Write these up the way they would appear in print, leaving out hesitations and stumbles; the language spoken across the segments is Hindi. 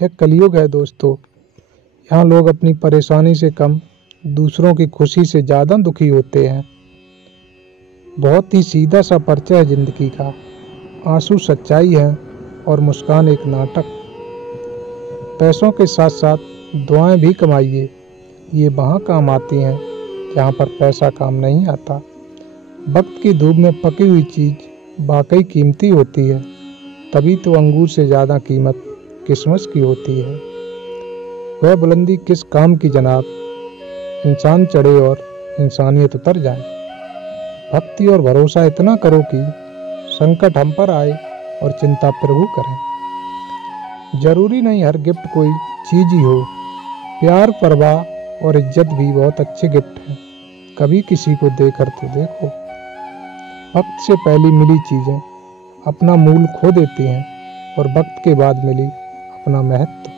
यह कलयुग है दोस्तों। यहाँ लोग अपनी परेशानी से कम दूसरों की खुशी से ज़्यादा दुखी होते हैं। बहुत ही सीधा सा परिचय है जिंदगी का। आंसू सच्चाई है और मुस्कान एक नाटक। पैसों के साथ साथ दुआएं भी कमाइए, ये वहाँ काम आती हैं जहाँ पर पैसा काम नहीं आता। वक्त की धूप में पकी हुई चीज़ वाकई कीमती होती है, तभी तो अंगूर से ज़्यादा कीमत किस्मत की होती है। वह बुलंदी किस काम की जनाब, इंसान चढ़े और इंसानियत उतर जाए। भक्ति और भरोसा इतना करो कि संकट हम पर आए और चिंता प्रभु करें। जरूरी नहीं हर गिफ्ट कोई चीज ही हो, प्यार परवाह और इज्जत भी बहुत अच्छे गिफ्ट हैं। कभी किसी को देकर तो देखो। वक्त से पहले मिली चीजें अपना मूल खो देती हैं और वक्त के बाद मिली अपना महत्व।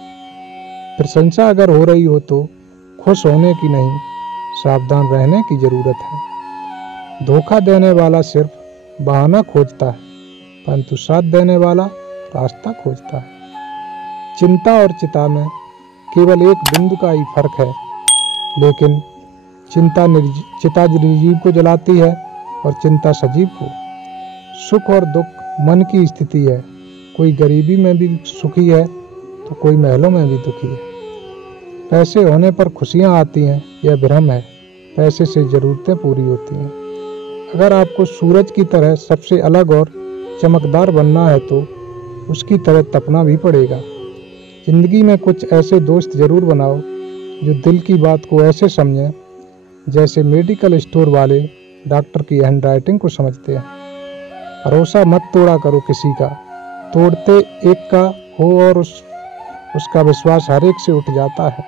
प्रशंसा अगर हो रही हो तो खुश होने की नहीं, सावधान रहने की जरूरत है। धोखा देने वाला सिर्फ बहाना खोजता है, परंतु साथ देने वाला रास्ता खोजता है। चिंता और चिता में केवल एक बिंदु का ही फर्क है, लेकिन चिता निर्जीव को जलाती है और चिंता सजीव को। सुख और दुख मन की स्थिति है। कोई गरीबी में भी सुखी है तो कोई महलों में भी दुखी है। पैसे होने पर खुशियां आती हैं, यह भ्रम है। पैसे से जरूरतें पूरी होती हैं। अगर आपको सूरज की तरह सबसे अलग और चमकदार बनना है तो उसकी तरह तपना भी पड़ेगा। जिंदगी में कुछ ऐसे दोस्त जरूर बनाओ जो दिल की बात को ऐसे समझें जैसे मेडिकल स्टोर वाले डॉक्टर की हैंडराइटिंग को समझते हैं। भरोसा मत तोड़ा करो किसी का, तोड़ते एक का हो और उसका विश्वास हर एक से उठ जाता है।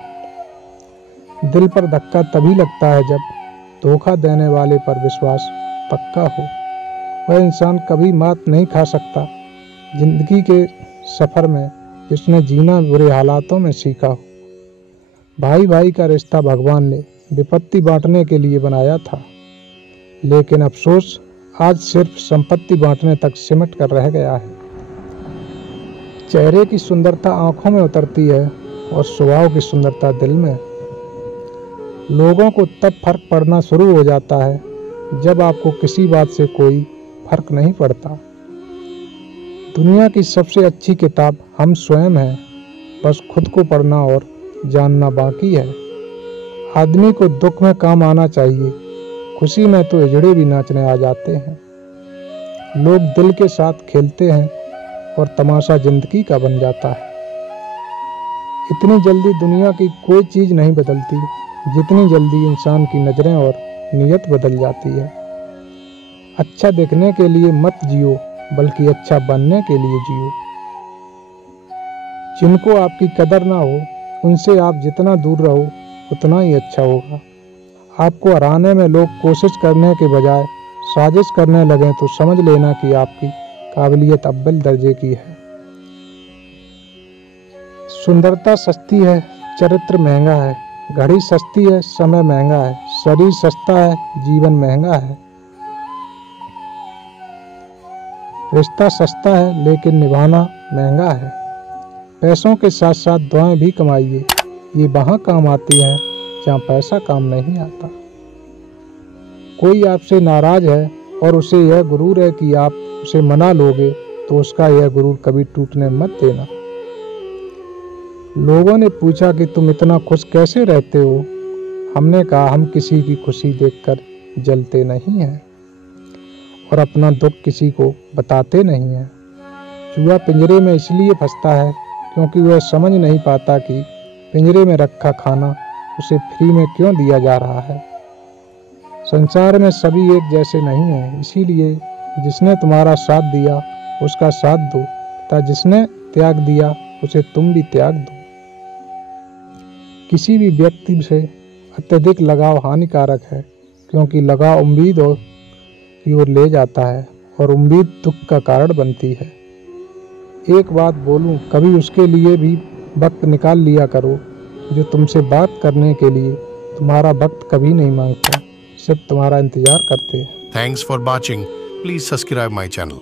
दिल पर धक्का तभी लगता है जब धोखा देने वाले पर विश्वास पक्का हो। वह इंसान कभी मात नहीं खा सकता जिंदगी के सफर में जिसने जीना बुरे हालातों में सीखा हो। भाई भाई का रिश्ता भगवान ने विपत्ति बांटने के लिए बनाया था, लेकिन अफसोस आज सिर्फ संपत्ति बांटने तक सिमट कर रह गया है। चेहरे की सुंदरता आंखों में उतरती है और स्वभाव की सुंदरता दिल में। लोगों को तब फर्क पड़ना शुरू हो जाता है जब आपको किसी बात से कोई फर्क नहीं पड़ता। दुनिया की सबसे अच्छी किताब हम स्वयं हैं, बस खुद को पढ़ना और जानना बाकी है। आदमी को दुख में काम आना चाहिए, खुशी में तो हिजड़े भी नाचने आ जाते हैं। लोग दिल के साथ खेलते हैं और तमाशा जिंदगी का बन जाता है। इतनी जल्दी दुनिया की कोई चीज नहीं बदलती जितनी जल्दी इंसान की नजरें और नीयत बदल जाती है। अच्छा दिखने के लिए मत जियो, बल्कि अच्छा बनने के लिए जियो। जिनको आपकी कदर ना हो उनसे आप जितना दूर रहो उतना ही अच्छा होगा। आपको हराने में लोग कोशिश करने के बजाय साजिश करने लगे तो समझ लेना कि आपकी काबिलियत अव्वल दर्जे की है। सुंदरता सस्ती है, चरित्र महंगा है। घड़ी सस्ती है, समय महंगा है। शरीर सस्ता है, जीवन महंगा है। रिश्ता सस्ता है, लेकिन निभाना महंगा है। पैसों के साथ साथ दुआएं भी कमाइए, ये वहाँ काम आती हैं जहाँ पैसा काम नहीं आता। कोई आपसे नाराज है और उसे यह गुरूर है कि आप उसे मना लोगे, तो उसका यह गुरूर कभी टूटने मत देना। लोगों ने पूछा कि तुम इतना खुश कैसे रहते हो। हमने कहा हम किसी की खुशी देखकर जलते नहीं हैं और अपना दुख किसी को बताते नहीं हैं। चूहा पिंजरे में इसलिए फंसता है क्योंकि वह समझ नहीं पाता कि पिंजरे में रखा खाना उसे फ्री में क्यों दिया जा रहा है। संसार में सभी एक जैसे नहीं हैं, इसीलिए जिसने तुम्हारा साथ दिया उसका साथ दो, तथा जिसने त्याग दिया उसे तुम भी त्याग दो। किसी भी व्यक्ति से अत्यधिक लगाव हानिकारक है, क्योंकि लगाव उम्मीद की ओर ले जाता है और उम्मीद दुख का कारण बनती है। एक बात बोलूं, कभी उसके लिए भी वक्त निकाल लिया करो जो तुमसे बात करने के लिए तुम्हारा वक्त कभी नहीं मांगता, सिर्फ तुम्हारा इंतजार करते हैं। Thanks for watching. Please subscribe my channel.